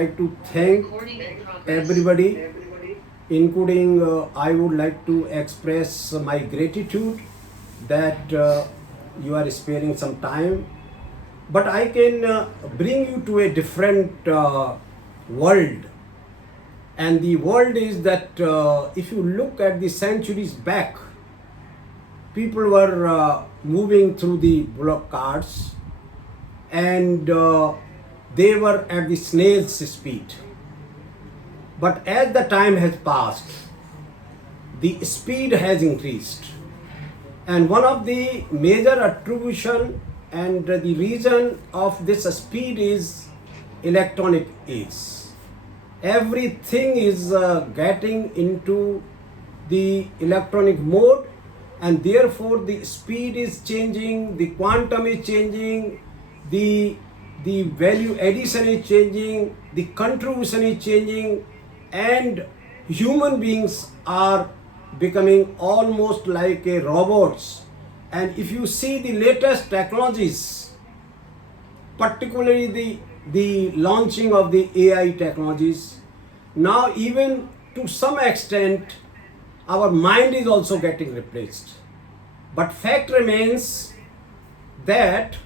like to thank everybody, including I would like to express my gratitude that you are sparing some time. But I can bring you to a different world. And the world is that if you look at the centuries back, people were moving through the bullock carts and they were at the snail's speed. But as the time has passed, the speed has increased. And one of the major attribution and the reason of this speed is electronic age. Everything is getting into the electronic mode, and therefore the speed is changing, the quantum is changing, the value addition is changing, the contribution is changing, and human beings are becoming almost like a robots. And if you see the latest technologies, particularly the launching of the AI technologies, now even to some extent our mind is also getting replaced. But fact remains that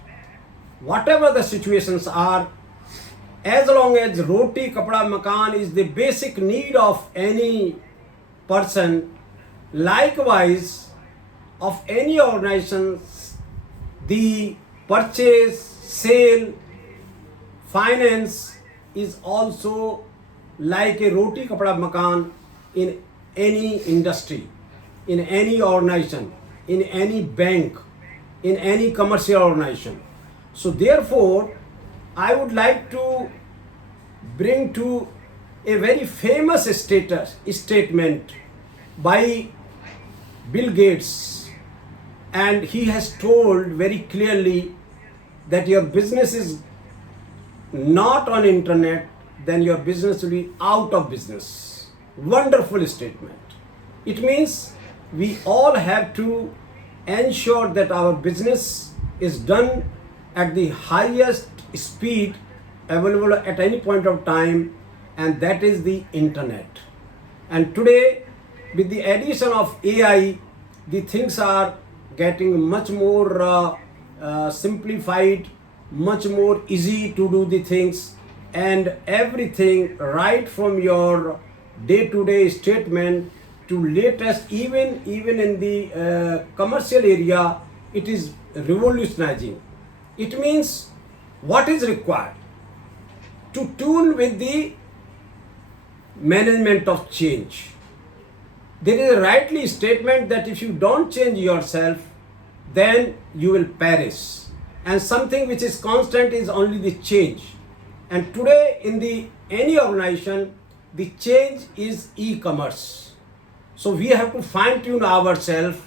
whatever the situations are, as long as roti kapda makan is the basic need of any person, likewise of any organization, the purchase, sale, finance is also like a roti kapda makan in any industry, in any organization, in any bank, in any commercial organization. So therefore, I would like to bring to a very famous statement by Bill Gates, and he has told very clearly that your business is not on internet, then your business will be out of business. Wonderful statement. It means we all have to ensure that our business is done at the highest speed available at any point of time, and that is the internet. And today, with the addition of AI, the things are getting much more simplified, much more easy to do the things, and everything right from your day-to-day statement to latest, even in the commercial area, it is revolutionizing. It means what is required to tune with the management of change. There is a rightly statement that if you don't change yourself, then you will perish. And something which is constant is only the change. And today in the any organization, the change is e-commerce. So we have to fine tune ourselves.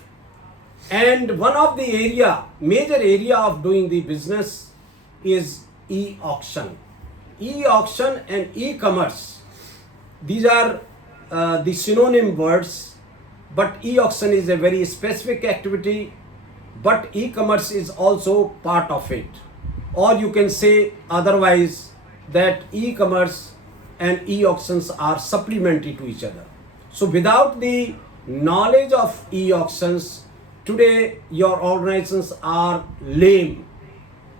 And one of the major area of doing the business is e-auction. E-auction and e-commerce, these are the synonym words, but e-auction is a very specific activity, but e-commerce is also part of it. Or you can say otherwise that e-commerce and e-auctions are supplementary to each other. So without the knowledge of e-auctions, today your organizations are lame,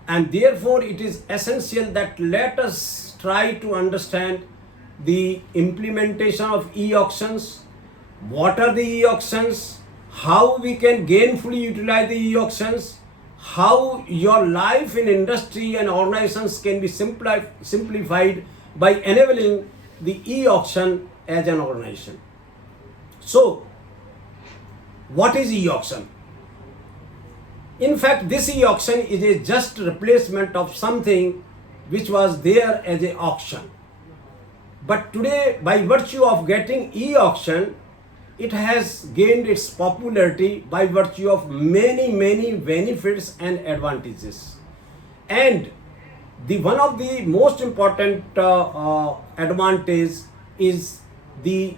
and therefore it is essential that let us try to understand the implementation of e-auctions, what are the e-auctions, how we can gainfully utilize the e-auctions, how your life in industry and organizations can be simplified by enabling the e-auction as an organization. So, what is e-auction? In fact, this e-auction is a just replacement of something which was there as an auction. But today, by virtue of getting e-auction, it has gained its popularity by virtue of many benefits and advantages. And one of the most important advantage is the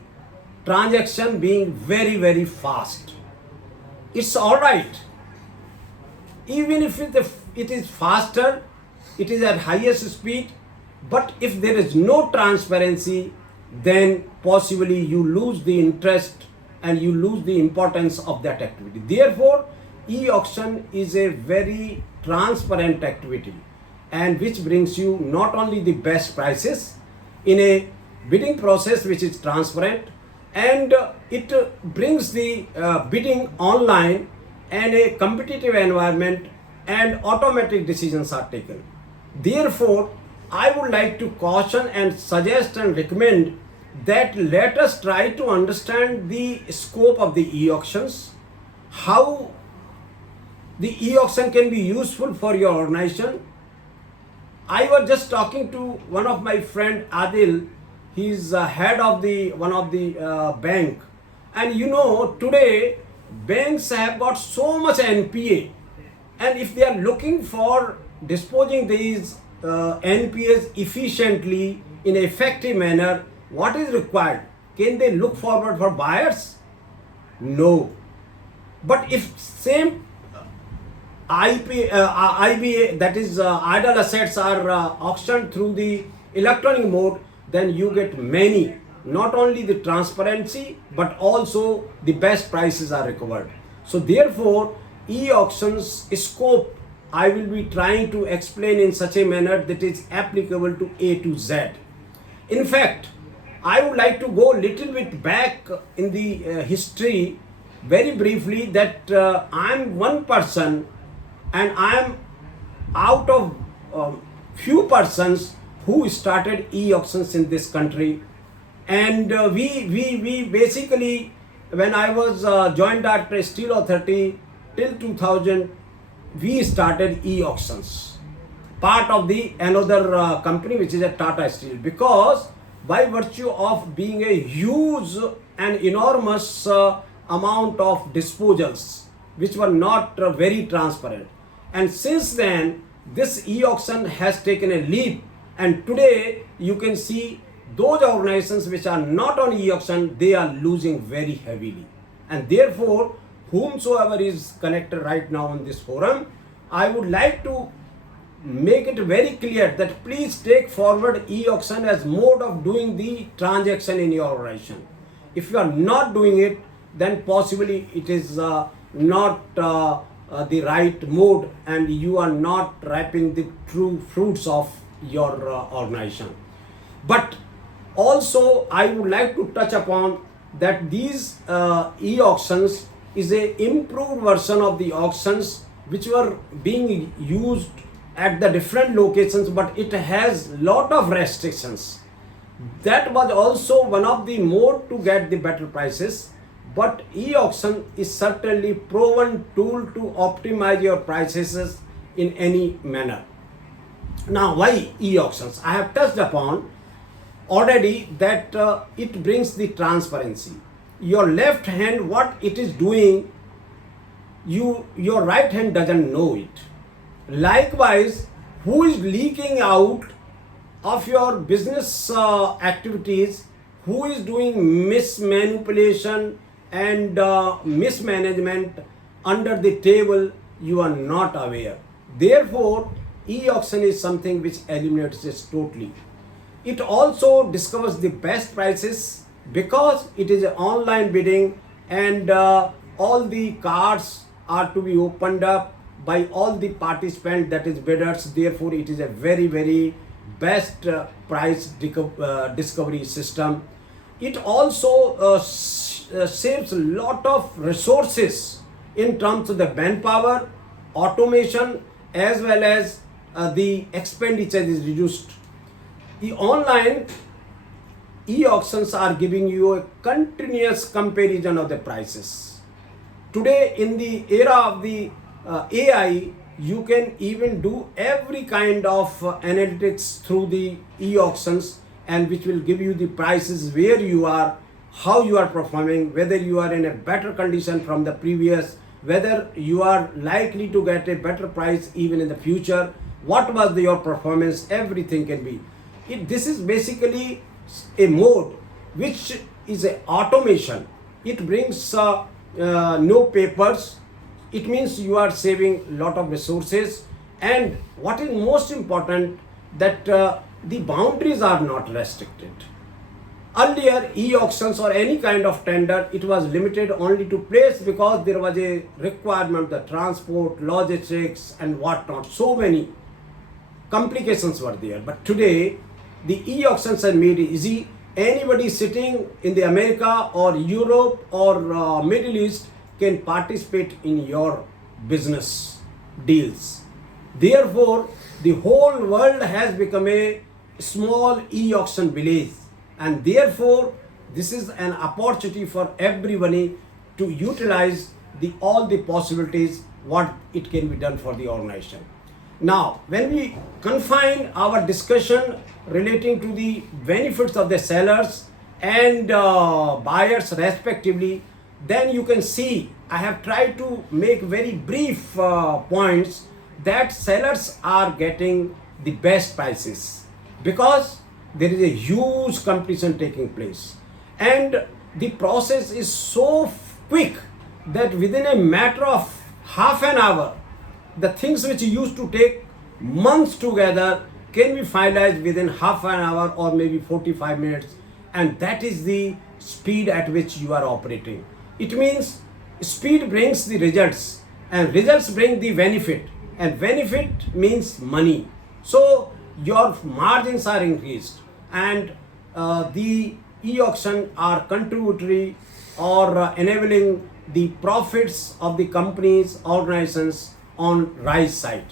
transaction being very fast. It's all right. Even if it is faster, it is at highest speed, But if there is no transparency, then possibly you lose the interest and you lose the importance of that activity. Therefore, e-auction is a very transparent activity, and which brings you not only the best prices in a bidding process which is transparent, and it brings the bidding online and a competitive environment, and automatic decisions are taken. Therefore, I would like to caution and suggest and recommend that let us try to understand the scope of the e-auctions, how the e-auction can be useful for your organization. I was just talking to one of my friend Adil. He's head of the one of the bank, and today banks have got so much NPA, and if they are looking for disposing these NPAs efficiently in an effective manner, what is required? Can they look forward for buyers? No. But if same IBA, that is idle assets, are auctioned through the electronic mode, then you get many, not only the transparency but also the best prices are recovered. So therefore, e-auctions scope I will be trying to explain in such a manner that is applicable to A to Z. In fact, I would like to go a little bit back in the history very briefly, that I am one person and I am out of few persons who started e-auctions in this country. And we basically, when I was joint director Steel Authority till 2000, we started e-auctions, part of the another company which is a Tata Steel, because by virtue of being a huge and enormous amount of disposals which were not very transparent, and since then this e-auction has taken a leap, and today you can see those organizations which are not on e-auction, they are losing very heavily. And therefore, whomsoever is connected right now on this forum, I would like to make it very clear that please take forward e-auction as mode of doing the transaction in your organization. If you are not doing it, then possibly it is not the right mode, and you are not reaping the true fruits of your organization. But also I would like to touch upon that these e-auctions is a improved version of the auctions which were being used at the different locations, but it has lot of restrictions. That was also one of the mode to get the better prices, but e-auction is certainly proven tool to optimize your prices in any manner. Now, why e-auctions? I have touched upon already that it brings the transparency. Your left hand, what it is doing, your right hand doesn't know it. Likewise, who is leaking out of your business activities, who is doing mismanipulation and mismanagement under the table, you are not aware. Therefore, e-auction is something which eliminates this totally. It also discovers the best prices because it is an online bidding, and all the cards are to be opened up by all the participants, that is bidders. Therefore, it is a very, very best price discovery system. It also saves a lot of resources in terms of the manpower, automation, as well as the expenditure is reduced. The online e-auctions are giving you a continuous comparison of the prices. Today, in the era of the AI, you can even do every kind of analytics through the e-auctions, and which will give you the prices where you are, how you are performing, whether you are in a better condition from the previous, whether you are likely to get a better price even in the future, what was your performance, everything can be. This is basically a mode which is a automation. It brings no papers. It means you are saving a lot of resources, and what is most important, that the boundaries are not restricted. Earlier, e-auctions or any kind of tender, it was limited only to place because there was a requirement, the transport, logistics and whatnot. So many complications were there. But today, the e-auctions are made easy. Anybody sitting in the America or Europe or Middle East can participate in your business deals. Therefore, the whole world has become a small e-auction village, and therefore this is an opportunity for everybody to utilize all the possibilities what it can be done for the organization. Now, when we confine our discussion relating to the benefits of the sellers and buyers respectively, then you can see I have tried to make very brief points that sellers are getting the best prices because there is a huge competition taking place, and the process is so quick that within a matter of half an hour, the things which used to take months together can be finalized within half an hour or maybe 45 minutes, and that is the speed at which you are operating. It means speed brings the results, and results bring the benefit, and benefit means money. So your margins are increased, and the e-auction are contributory or enabling the profits of the companies, organizations on rise side.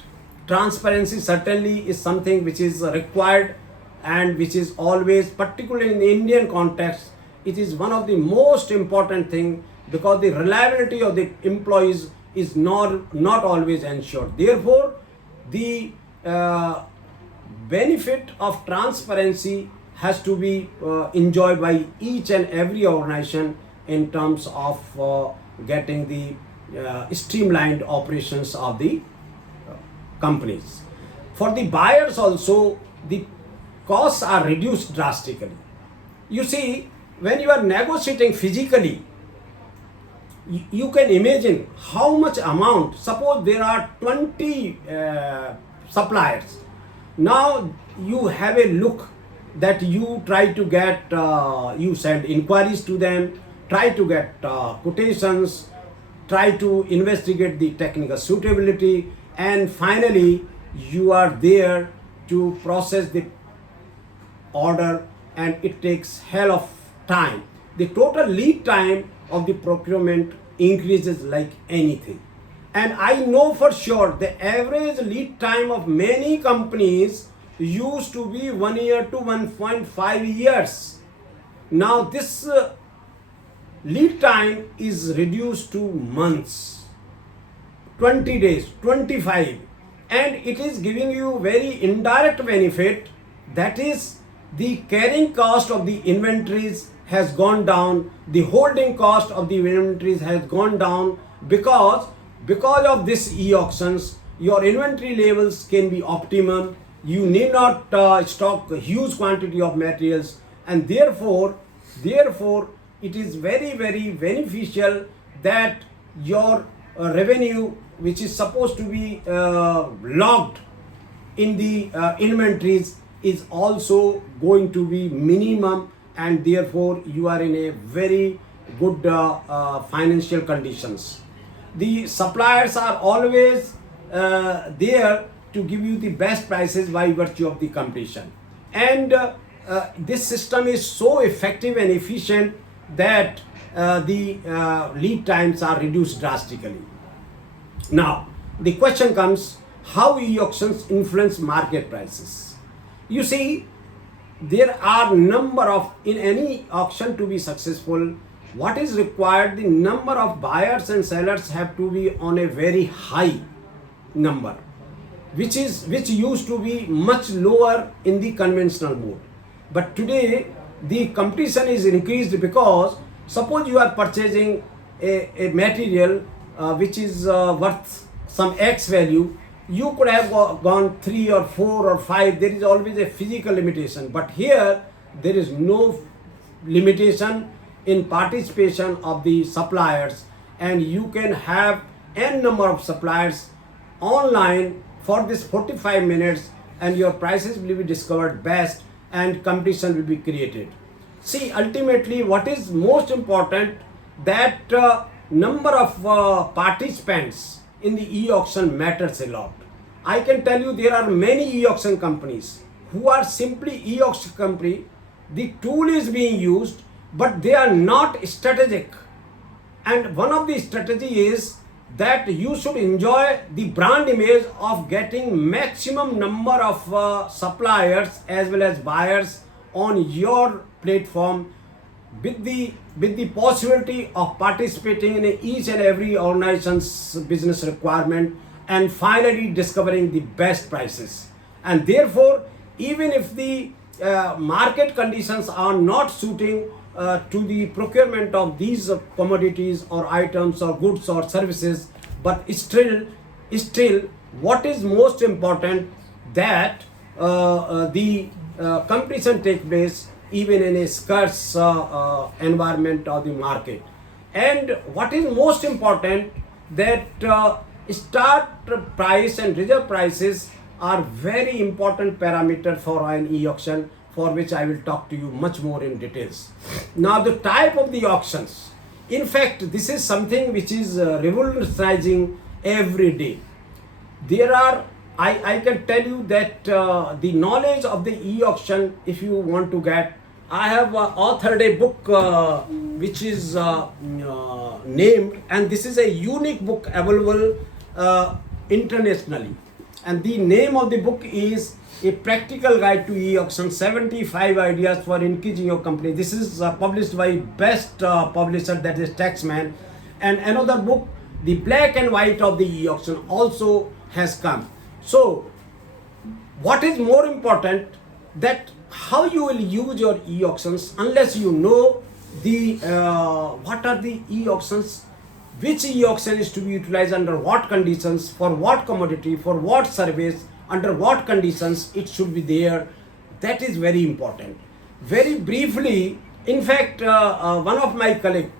Transparency certainly is something which is required and which is always, particularly in the Indian context, it is one of the most important thing because the reliability of the employees is not always ensured. Therefore, the benefit of transparency has to be enjoyed by each and every organization in terms of getting the streamlined operations of the companies. For the buyers also, the costs are reduced drastically. You see, when you are negotiating physically, you can imagine how much amount. Suppose there are 20 suppliers. Now you have a look that you try to get, you send inquiries to them, try to get quotations, try to investigate the technical suitability, and finally you are there to process the order, and it takes hell of time. The total lead time of the procurement increases like anything. And I know for sure the average lead time of many companies used to be 1 year to 1.5 years. Now this lead time is reduced to months, 20 days, 25, and it is giving you very indirect benefit, that is the carrying cost of the inventories has gone down, the holding cost of the inventories has gone down because of this e-auctions, your inventory levels can be optimum. You need not stock a huge quantity of materials, and therefore it is very beneficial that your revenue, which is supposed to be logged in the inventories, is also going to be minimum, and therefore you are in a very good financial conditions. The suppliers are always there to give you the best prices by virtue of the competition, and this system is so effective and efficient that the lead times are reduced drastically. Now the question comes, how e-auctions influence market prices? You see, there are number of, in any auction to be successful, what is required, the number of buyers and sellers have to be on a very high number, which used to be much lower in the conventional mode. But today the competition is increased because suppose you are purchasing a material which is worth some X value, you could have gone 3 or 4 or 5. There is always a physical limitation, but here there is no limitation in participation of the suppliers, and you can have n number of suppliers online for this 45 minutes, and your prices will be discovered best and competition will be created. See, ultimately what is most important, that number of participants in the e-auction matters a lot. I can tell you there are many e-auction companies who are simply e-auction company. The tool is being used, but they are not strategic. And one of the strategy is that you should enjoy the brand image of getting maximum number of suppliers as well as buyers on your platform, with the possibility of participating in each and every organization's business requirement, and finally discovering the best prices. And therefore, even if the market conditions are not suiting to the procurement of these commodities or items or goods or services, but still what is most important, that the competition take place even in a scarce environment of the market. And what is most important, that start price and reserve prices are very important parameter for an e-auction, for which I will talk to you much more in details. Now, the type of the auctions. In fact, this is something which is revolutionizing every day. There are, I can tell you that the knowledge of the e-auction, if you want to get, I have authored a book which is named, and this is a unique book available internationally. And the name of the book is A Practical Guide to E-Auction, 75 Ideas for Increasing Your Company. This is published by best publisher, that is Taxman. And another book, The Black and White of the E-Auction, also has come. So what is more important, that how you will use your e-auctions, unless you know the what are the e-auctions, which e-auction is to be utilized under what conditions, for what commodity, for what service, under what conditions it should be there. That is very important. Very briefly, in fact, one of my colleague,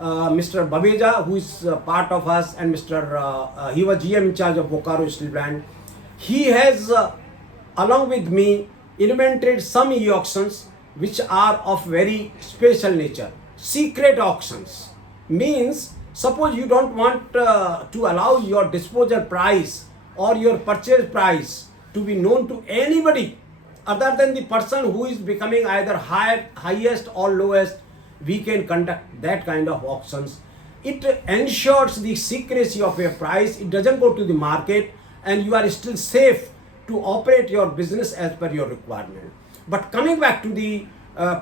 Mr. Babeja, who is part of us, and he was GM in charge of Bokaro Steel Plant, he has along with me invented some e-auctions which are of very special nature. Secret auctions means, suppose you don't want to allow your disposal price or your purchase price to be known to anybody other than the person who is becoming either highest or lowest, we can conduct that kind of auctions. It ensures the secrecy of your price. It doesn't go to the market, and you are still safe to operate your business as per your requirement. But coming back to the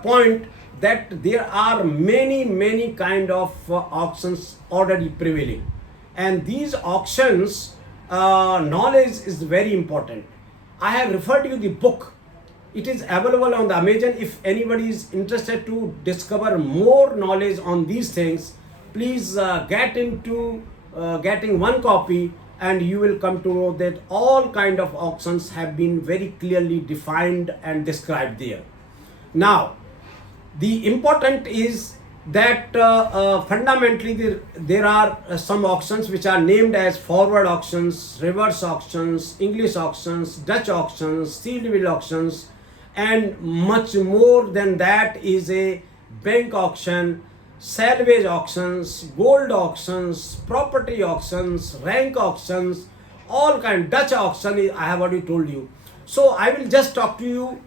point, that there are many kind of auctions already prevailing, and these auctions knowledge is very important. I have referred you the book. It is available on the Amazon. If anybody is interested to discover more knowledge on these things, please get into getting one copy, and you will come to know that all kind of auctions have been very clearly defined and described there. Now, the important is that fundamentally there are some auctions which are named as forward auctions, reverse auctions, English auctions, Dutch auctions, sealed bill auctions, and much more than that is a bank auction, salvage auctions, gold auctions, property auctions, rank auctions, all kind. Dutch auction I have already told you. So I will just talk to you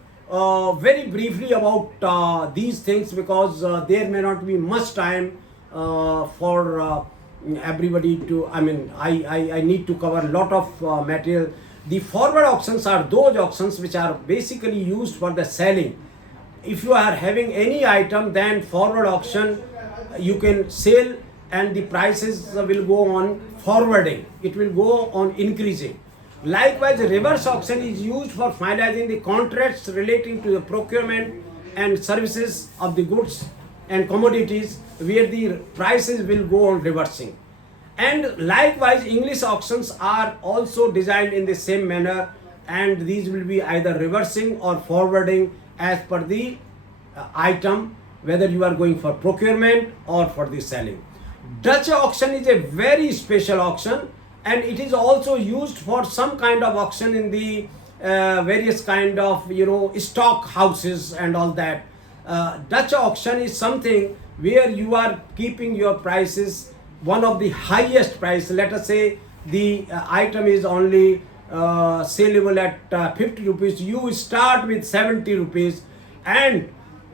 very briefly about these things, because there may not be much time for everybody to, I need to cover a lot of material. The forward auctions are those auctions which are basically used for the selling. If you are having any item, then forward auction you can sell, and the prices will go on forwarding. It will go on increasing. Likewise, reverse auction is used for finalizing the contracts relating to the procurement and services of the goods and commodities, where the prices will go on reversing. And likewise, English auctions are also designed in the same manner, and these will be either reversing or forwarding as per the item, whether you are going for procurement or for the selling. Dutch auction is a very special auction, and it is also used for some kind of auction in the various kind of stock houses and all that. Dutch auction is something where you are keeping your prices one of the highest price. Let us say the item is only saleable at 50 rupees. You start with 70 rupees, and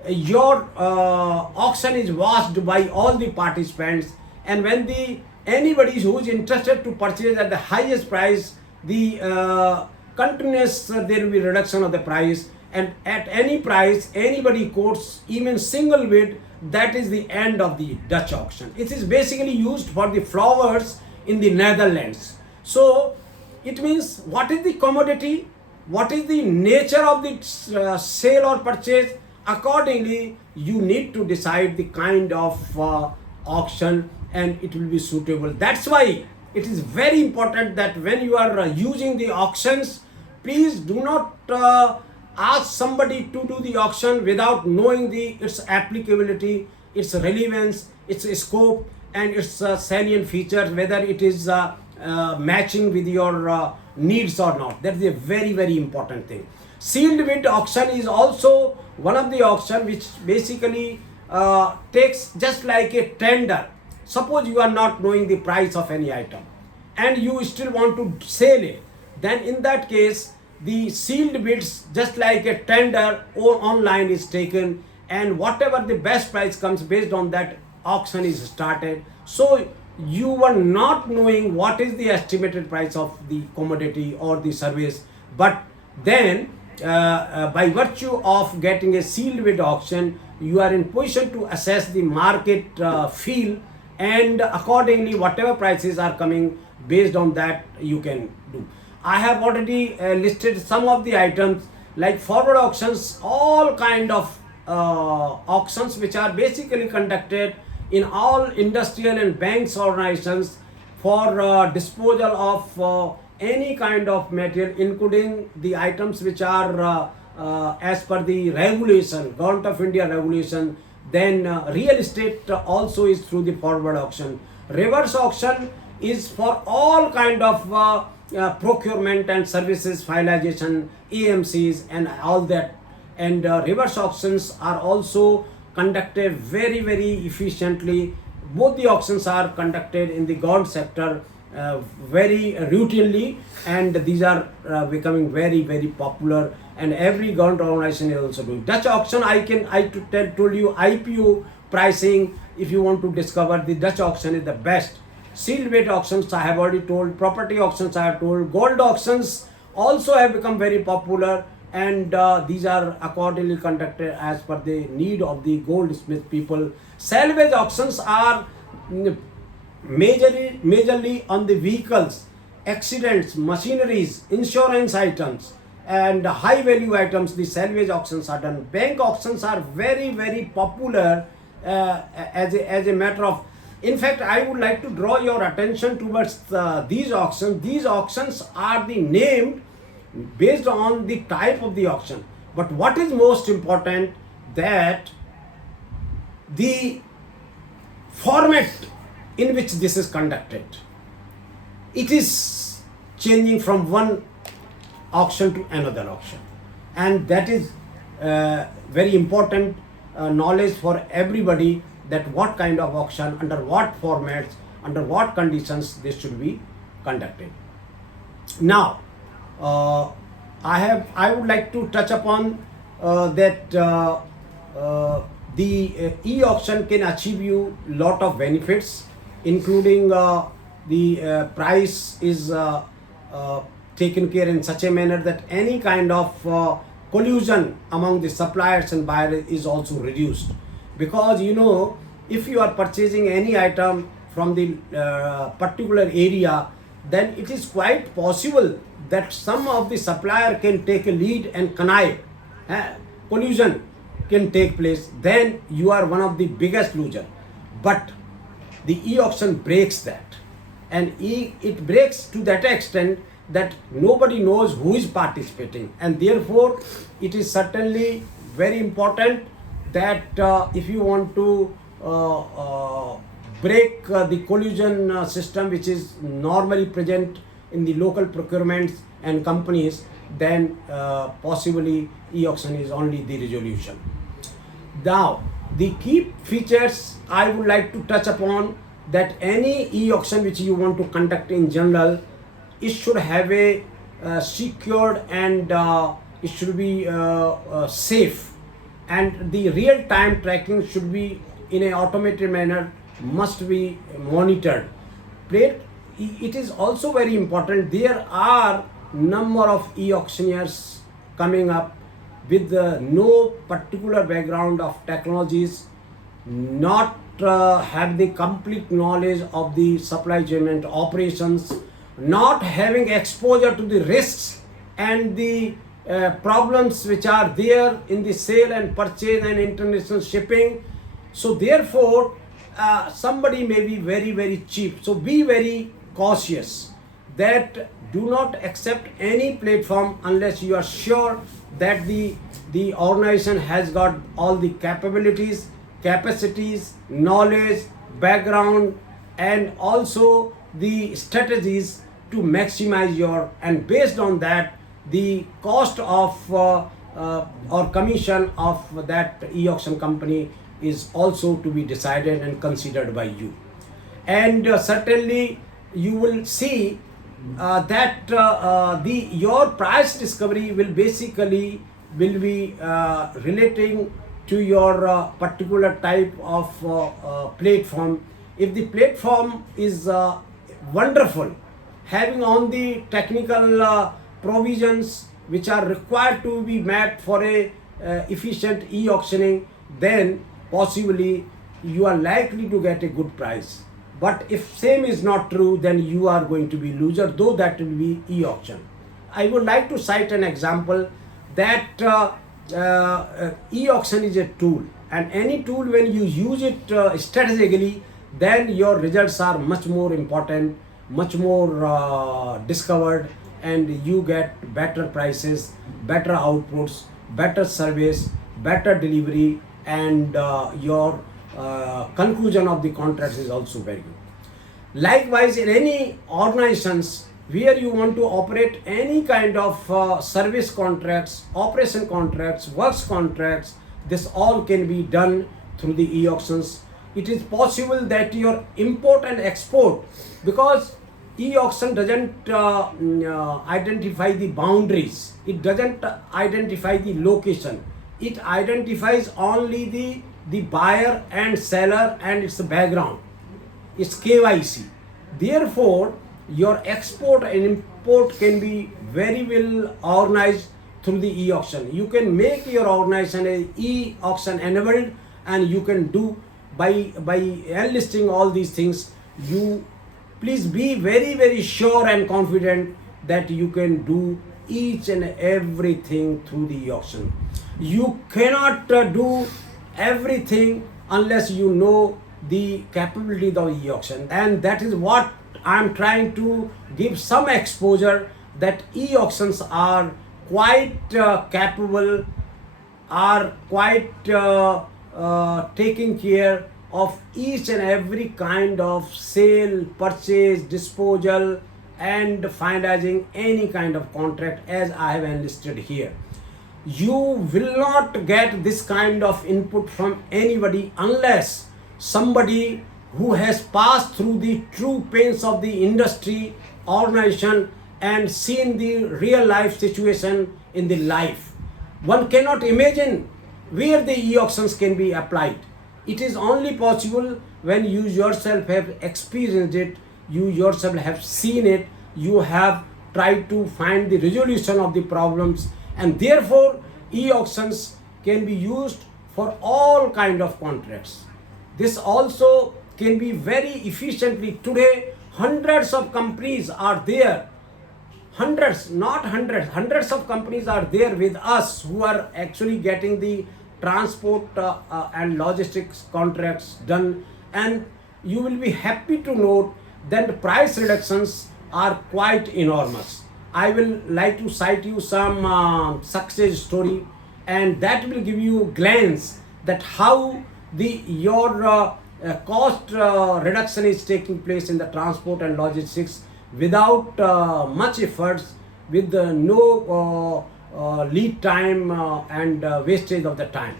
your auction is watched by all the participants. And when the anybody who is interested to purchase at the highest price, the continuous there will be reduction of the price, and at any price anybody quotes even single bid, that is the end of the Dutch auction. It is basically used for the flowers in the Netherlands. So it means what is the commodity, what is the nature of the sale or purchase, accordingly you need to decide the kind of auction, and it will be suitable. That's why it is very important that when you are using the auctions, please do not ask somebody to do the auction without knowing its applicability, its relevance, its scope, and its salient features, whether it is matching with your needs or not. That is a very, very important thing. Sealed bid auction is also one of the auction which basically takes just like a tender. Suppose you are not knowing the price of any item and you still want to sell it, then in that case the sealed bids, just like a tender or online, is taken, and whatever the best price comes, based on that auction is started. So you were not knowing what is the estimated price of the commodity or the service, but then by virtue of getting a sealed bid auction, you are in position to assess the market feel, and accordingly whatever prices are coming, based on that you can do. I have already listed some of the items like forward auctions, all kind of auctions which are basically conducted in all industrial and banks organizations for disposal of any kind of material, including the items which are as per the regulation, Government of India regulation. Then real estate also is through the forward auction. Reverse auction is for all kind of procurement and services, finalization, AMCs and all that. And reverse auctions are also conducted very, very efficiently. Both the auctions are conducted in the government sector very routinely, and these are becoming very, very popular, and every government organization is also doing. Dutch auction, I told you IPO pricing. If you want to discover, the Dutch auction is the best. Sealed bid auctions I have already told, property auctions I have told, gold auctions also have become very popular, and these are accordingly conducted as per the need of the goldsmith people. Salvage auctions are majorly on the vehicles, accidents, machineries, insurance items, and high value items. The salvage auctions are done. Bank auctions are very, very popular as a matter of. In fact, I would like to draw your attention towards these auctions. These auctions are the named based on the type of the auction. But what is most important, that the format in which this is conducted, it is changing from one auction to another auction, and that is very important knowledge for everybody, that what kind of auction, under what formats, under what conditions this should be conducted. Now I would like to touch upon that the e-auction can achieve you lot of benefits, including the price is taken care in such a manner that any kind of collusion among the suppliers and buyers is also reduced. Because if you are purchasing any item from the particular area, then it is quite possible that some of the supplier can take a lead and connive. Collusion can take place. Then you are one of the biggest loser. But the e-auction breaks that, and it breaks to that extent that nobody knows who is participating, and therefore it is certainly very important that if you want to break the collusion system which is normally present in the local procurements and companies, then possibly e-auction is only the resolution. Now, the key features I would like to touch upon, that any e-auction which you want to conduct in general, it should have a secured and it should be safe, and the real-time tracking should be in an automated manner, must be monitored. It is also very important. There are number of e-auctioneers coming up with no particular background of technologies, not have the complete knowledge of the supply chain and operations, not having exposure to the risks and the problems which are there in the sale and purchase and international shipping. So therefore, somebody may be very, very cheap. So be very cautious that do not accept any platform unless you are sure that the organization has got all the capabilities, capacities, knowledge, background, and also the strategies to maximize your, and based on that, the cost of or commission of that e-auction company is also to be decided and considered by you. And certainly you will see that your price discovery will basically will be relating to your particular type of platform. If the platform is wonderful, having on the technical provisions which are required to be met for a efficient e-auctioning, then possibly you are likely to get a good price. But if same is not true, then you are going to be loser, though that will be e-auction. I would like to cite an example that e-auction is a tool, and any tool, when you use it strategically, then your results are much more important, much more discovered, and you get better prices, better outputs, better service, better delivery, and your conclusion of the contracts is also very good. Likewise, in any organizations where you want to operate any kind of service contracts, operation contracts, works contracts, this all can be done through the e-auctions. It is possible that your import and export, because e-auction doesn't identify the boundaries, it doesn't identify the location, it identifies only the buyer and seller and its background, its KYC. Therefore, your export and import can be very well organized through the e-auction. You can make your organization a e-auction enabled, and you can do by enlisting all these things. You please be very, very sure and confident that you can do each and everything through the e-auction. You cannot do everything unless you know the capability of e-auction, and that is what I am trying to give some exposure, that e-auctions are quite capable, are quite taking care of each and every kind of sale, purchase, disposal, and finalizing any kind of contract, as I have enlisted here. You will not get this kind of input from anybody unless somebody who has passed through the true pains of the industry, organization, and seen the real life situation in the life. One cannot imagine where the e-auctions can be applied. It is only possible when you yourself have experienced it, you yourself have seen it, you have tried to find the resolution of the problems, and therefore e-auctions can be used for all kind of contracts. This also can be very efficiently. Today, hundreds of companies are there, hundreds, not hundreds, hundreds of companies are there with us who are actually getting the transport and logistics contracts done, and you will be happy to note that the price reductions are quite enormous. I will like to cite you some success story, and that will give you a glance that how your cost reduction is taking place in the transport and logistics without much efforts, with no lead time and wastage of the time.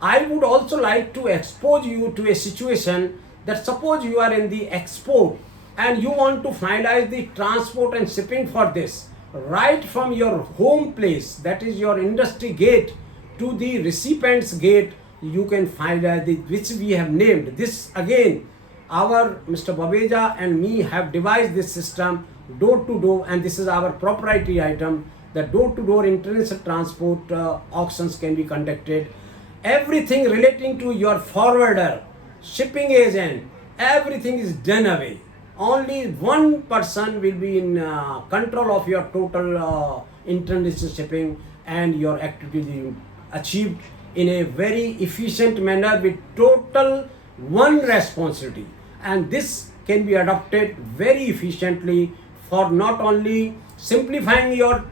I would also like to expose you to a situation that suppose you are in the export and you want to finalize the transport and shipping for this right from your home place, that is your industry gate, to the recipient's gate. You can finalize it, which we have named this again. Our Mr. Babeja and me have devised this system, door to door, and this is our proprietary item. The door to door international transport auctions can be conducted. Everything relating to your forwarder, shipping agent, everything is done away. Only one person will be in control of your total international shipping, and your activity achieved in a very efficient manner with total one responsibility. And this can be adopted very efficiently for not only simplifying your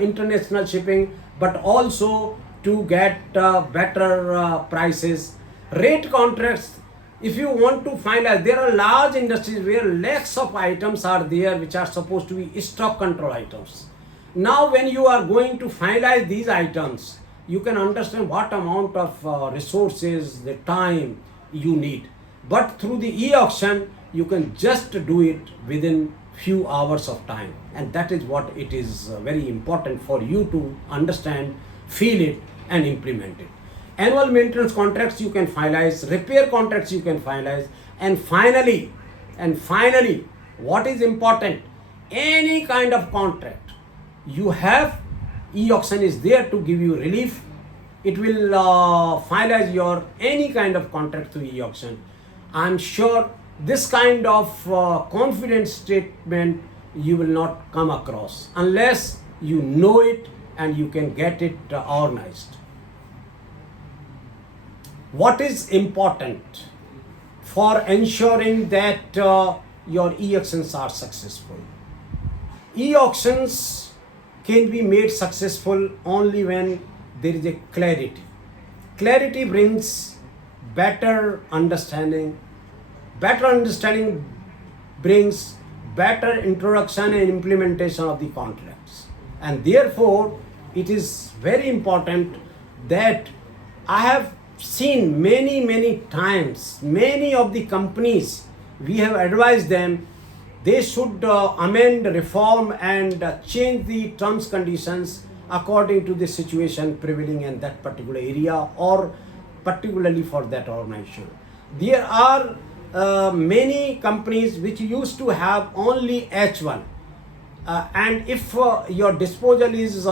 international shipping, but also to get better prices. Rate contracts, if you want to finalize, there are large industries where lakhs of items are there which are supposed to be stock control items. Now when you are going to finalize these items, you can understand what amount of resources, the time you need. But through the e-auction, you can just do it within few hours of time, and that is what it is very important for you to understand, feel it, and implement it. Annual maintenance contracts you can finalize, repair contracts you can finalize, and finally, what is important, any kind of contract you have, e-auction is there to give you relief. It will finalize your any kind of contract through e-auction. I'm sure this kind of confident statement you will not come across unless you know it and you can get it organized. What is important for ensuring that your e-auctions are successful? E-auctions can be made successful only when there is a clarity. Clarity brings better understanding. Better understanding brings better introduction and implementation of the contracts. And therefore, it is very important that I have seen many times, many of the companies, we have advised them, they should amend, reform, and change the terms, conditions according to the situation prevailing in that particular area or particularly for that organization. There are many companies which used to have only H1, and if your disposal is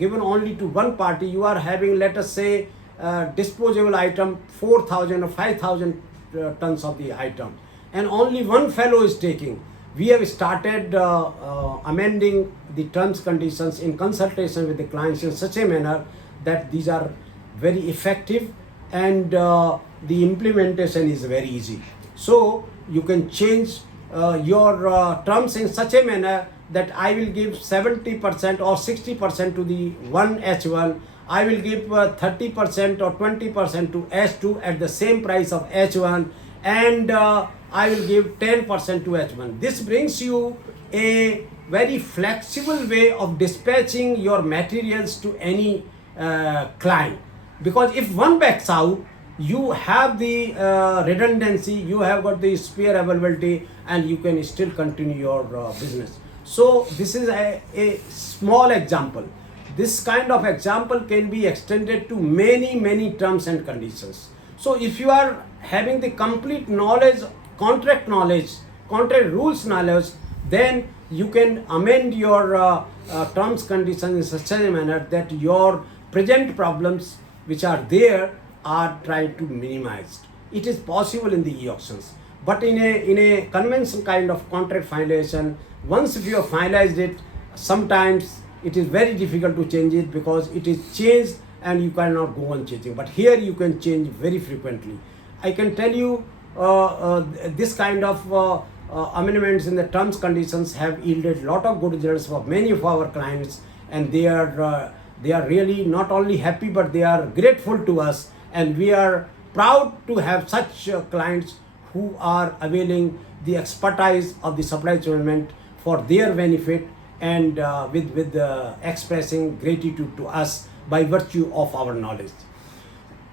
given only to one party, you are having, let us say, disposable item 4,000 or 5,000 tons of the item, and only one fellow is taking. We have started amending the terms, conditions in consultation with the clients in such a manner that these are very effective, and the implementation is very easy. So you can change your terms in such a manner that I will give 70% or 60% to the one H1, I will give 30% or 20% to H2 at the same price of H1, and I will give 10% to H1. This brings you a very flexible way of dispatching your materials to any client, because if one backs out, you have the redundancy, you have got the spare availability, and you can still continue your business. So this is a small example. This kind of example can be extended to many terms and conditions. So if you are having the complete knowledge, contract rules knowledge, then you can amend your terms, conditions in such a manner that your present problems which are there are tried to minimized. It is possible in the e-auctions, but in a conventional kind of contract finalization, once if you have finalized it, sometimes it is very difficult to change it because it is changed and you cannot go on changing. But here you can change very frequently. I can tell you this kind of amendments in the terms, conditions have yielded lot of good results for many of our clients, and they are really not only happy, but they are grateful to us, and we are proud to have such clients who are availing the expertise of the supply chain management for their benefit and with expressing gratitude to us by virtue of our knowledge.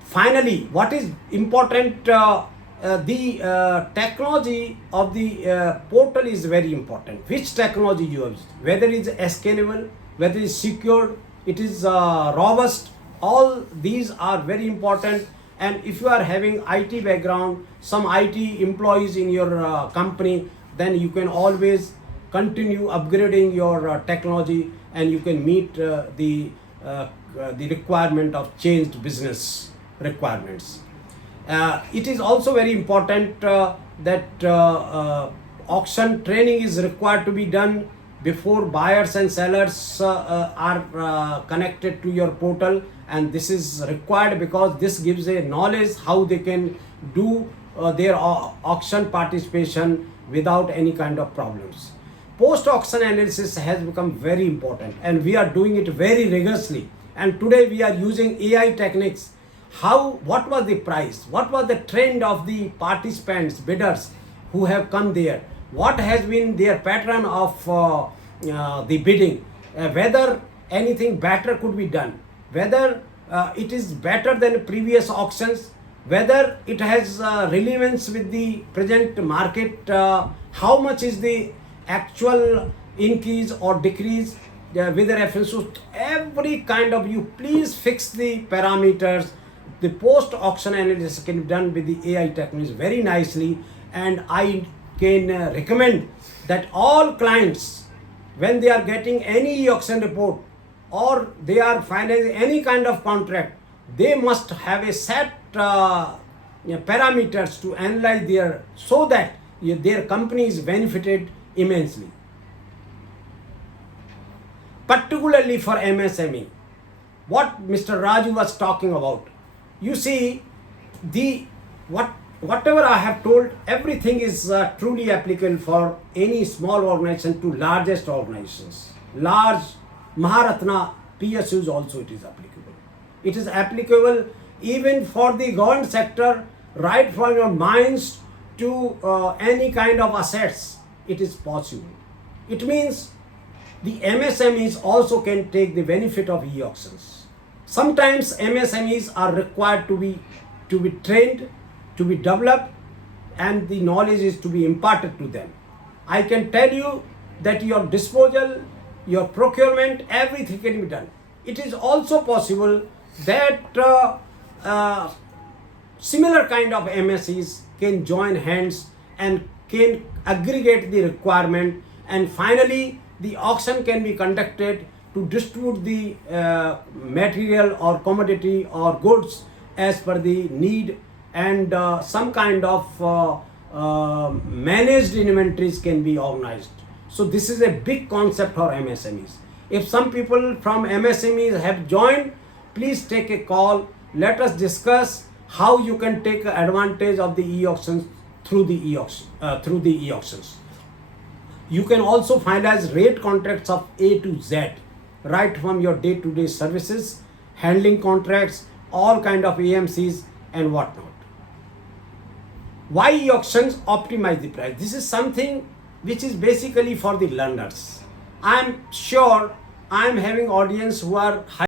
Finally, what is important, the technology of the portal is very important. Which technology you use, whether it is scalable, whether it is secure, it is robust, all these are very important. And if you are having IT background, some IT employees in your company, then you can always continue upgrading your technology, and you can meet the requirement of changed business requirements. It is also very important that auction training is required to be done before buyers and sellers are connected to your portal, and this is required because this gives a knowledge how they can do their auction participation without any kind of problems. Post auction analysis has become very important, and we are doing it very rigorously, and today we are using AI techniques. What was the price, what was the trend of the participants, bidders who have come there, what has been their pattern of the bidding, whether anything better could be done, whether it is better than previous auctions, whether it has relevance with the present market, how much is the actual increase or decrease with reference to every kind of, you please fix the parameters. The post auction analysis can be done with the AI techniques very nicely, and I can recommend that all clients, when they are getting any auction report or they are finalizing any kind of contract, they must have a set parameters to analyze their, so that their company is benefited immensely. Particularly for MSME, what Mr. Raju was talking about. You see, whatever I have told, everything is truly applicable for any small organization to largest organizations. Large Maharatna PSUs also it is applicable. It is applicable even for the government sector, right from your mines to any kind of assets. It is possible. It means the MSMEs also can take the benefit of e-auctions. Sometimes MSMEs are required to be trained, to be developed, and the knowledge is to be imparted to them. I can tell you that your disposal, your procurement, everything can be done. It is also possible that similar kind of MSEs can join hands and can aggregate the requirement, and finally the auction can be conducted to distribute the material or commodity or goods as per the need, and some kind of managed inventories can be organized. So this is a big concept for MSMEs. If some people from MSMEs have joined, please take a call. Let us discuss how you can take advantage of the e-auctions through the e-auctions. You can also finalize rate contracts of A to Z, right from your day-to-day services, handling contracts, all kind of AMCs and whatnot. Why e-auctions optimize the price? This is something which is basically for the learners. I'm sure I'm having audience who are